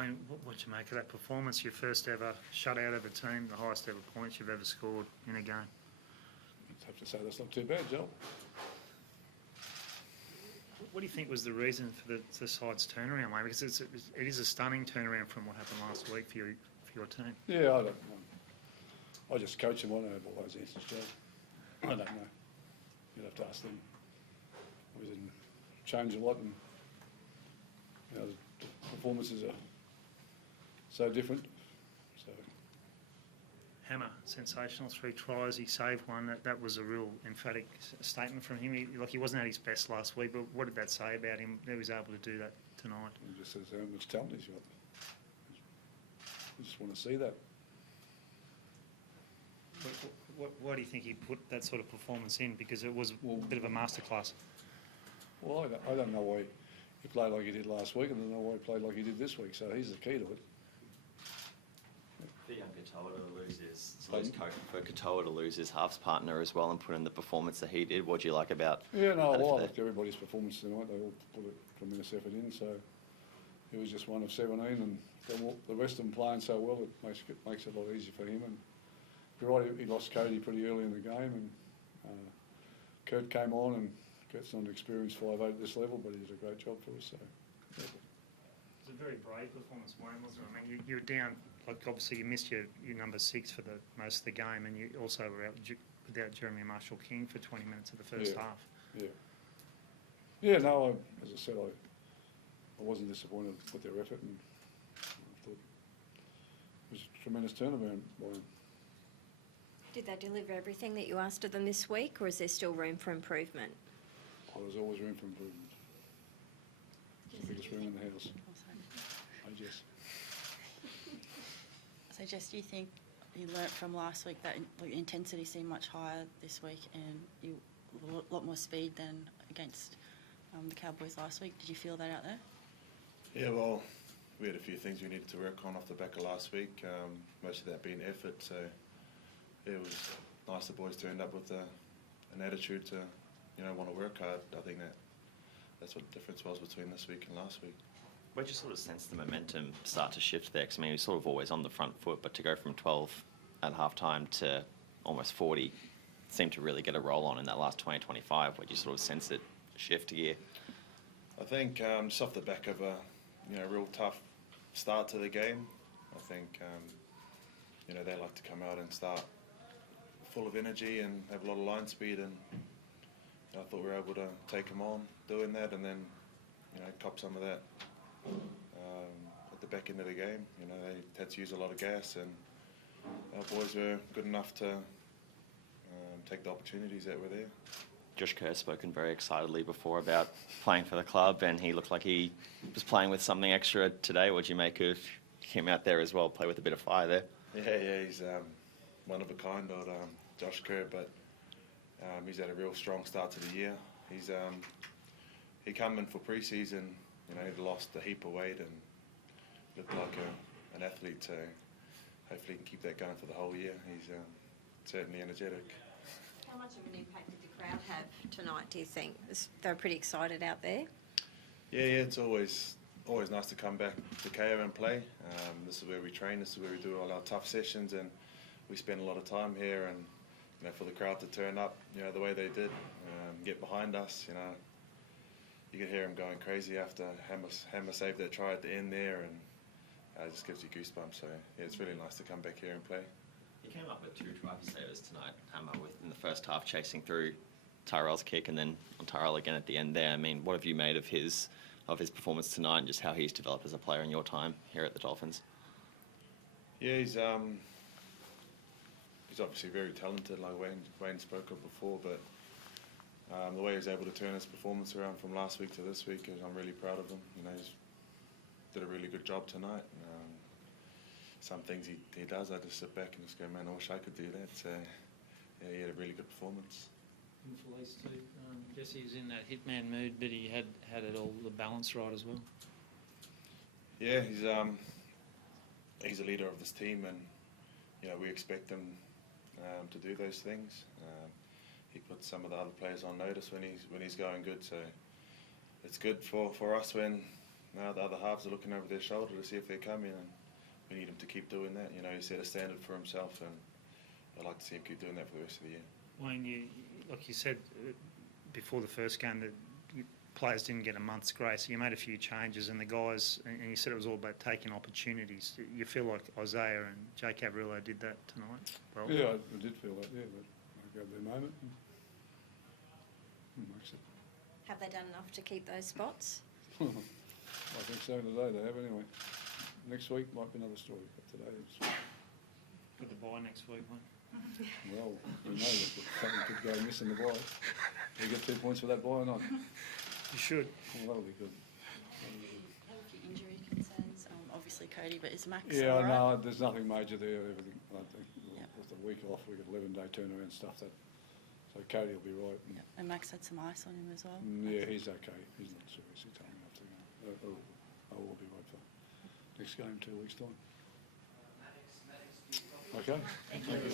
Wayne, what you make of that performance? Your first ever shutout of a team, the highest ever points you've ever scored in a game. I'd have to say that's not too bad, Joel. What do you think was the reason for the side's turnaround, Wayne? Because it is a stunning turnaround from what happened last week for your team. Yeah, I don't know. I just coach them. I don't have all those answers, Joel. I don't know. You'd have to ask them. We didn't change a lot, and the performances are so different. So Hammer, sensational, 3 tries. He saved one. That was a real emphatic statement from him. He wasn't at his best last week, but what did that say about him that he was able to do that tonight? it just says how much talent he's got. I just want to see that. Why do you think he put that sort of performance in? Because it was a bit of a masterclass. Well, I don't know why he played like he did last week, and I don't know why he played like he did this week. So he's the key to it. For young Katoa to lose Katoa to lose his halves partner as well and put in the performance that he did. What do you like about? Yeah, no, well, I liked everybody's performance tonight. They all put a tremendous effort in. So he was just one of 17, and the rest of them playing so well, it makes it a lot easier for him. And you're right, he lost Cody pretty early in the game, and Kurt came on, and Kurt's not an experienced 5'8" at this level, but he did a great job for us. So. Yeah. It was a very brave performance, Wayne, wasn't it? I mean, you were down, like obviously you missed your number 6 for the most of the game, and you also were out without Jeremy Marshall-King for 20 minutes of the first half. Yeah. Yeah, no, as I said, I wasn't disappointed with their effort, and I thought it was a tremendous turnaround by them. Did they deliver everything that you asked of them this week, or is there still room for improvement? Oh, there's always room for improvement. It's the biggest room in the house. I guess. So, Jess, do you think you learnt from last week that the intensity seemed much higher this week and you a lot more speed than against the Cowboys last week? Did you feel that out there? Yeah, well, we had a few things we needed to work on off the back of last week, most of that being effort. So it was nice the boys turned up with an attitude to, want to work hard. I think that's what the difference was between this week and last week. Where'd you sort of sense the momentum start to shift there? Because, I mean, he was sort of always on the front foot, but to go from 12 at halftime to almost 40 seemed to really get a roll on in that last 20-25. Where'd you sort of sense it shift gear? I think just off the back of a real tough start to the game, I think they like to come out and start full of energy and have a lot of line speed, and I thought we were able to take them on doing that, and then cop some of that at the back end of the game. They had to use a lot of gas, and our boys were good enough to take the opportunities that were there. Josh Kerr's spoken very excitedly before about playing for the club, and he looked like he was playing with something extra today. What do you make of him out there as well, play with a bit of fire there? Yeah, he's one of a kind, old Josh Kerr, but he's had a real strong start to the year. He come in for pre-season, he'd lost a heap of weight and looked like an athlete, so hopefully he can keep that going for the whole year. He's certainly energetic. How much of an impact did the crowd have tonight, do you think? They were pretty excited out there. Yeah, it's always nice to come back to KO and play. This is where we train, this is where we do all our tough sessions, and we spend a lot of time here, and for the crowd to turn up, the way they did, get behind us, you could hear them going crazy after Hammer saved that try at the end there, and it just gives you goosebumps. So yeah, it's really nice to come back here and play. He came up with 2 try savers tonight, Hammer, in the first half, chasing through Tyrell's kick, and then on Tyrell again at the end there. I mean, what have you made of his performance tonight, and just how he's developed as a player in your time here at the Dolphins? Yeah, he's obviously very talented, like Wayne spoke of before, but the way he was able to turn his performance around from last week to this week, I'm really proud of him. He's did a really good job tonight. Some things he does, I just sit back and just go, man, I wish I could do that. So yeah, he had a really good performance. And Felice too. Jesse was in that hitman mood, but he had it all the balance right as well. Yeah, he's a leader of this team, and we expect him to do those things. He puts some of the other players on notice when he's going good. So it's good for us when now the other halves are looking over their shoulder to see if they're coming, and we need him to keep doing that. You know, he set a standard for himself, and I'd like to see him keep doing that for the rest of the year. Wayne, like you said before the first game, that players didn't get a month's grace. You made a few changes, and the guys, and you said it was all about taking opportunities. You feel like Isaiah and Jake Cabrillo did that tonight? Well, Yeah, I did feel that, yeah, but they got their moment. Makes it. Have they done enough to keep those spots? I think so today they have anyway. Next week might be another story, but today it's, with the bye next week, Wayne. well, we know that something could go missing the bye. Do we get 2 points for that bye or not? You should. Well, that'll be good. Had a few injury concerns, obviously Cody, but is Max Yeah, all right? no, there's nothing major there. Everything, I think, Yep. with the week off, we got 11-day turnaround stuff. That, so Cody will be right. Yeah. And Max had some ice on him as well. Yeah, he's okay. He's not serious. He told me after the game. I will be right for next game, 2 weeks' time. Okay. Thank you.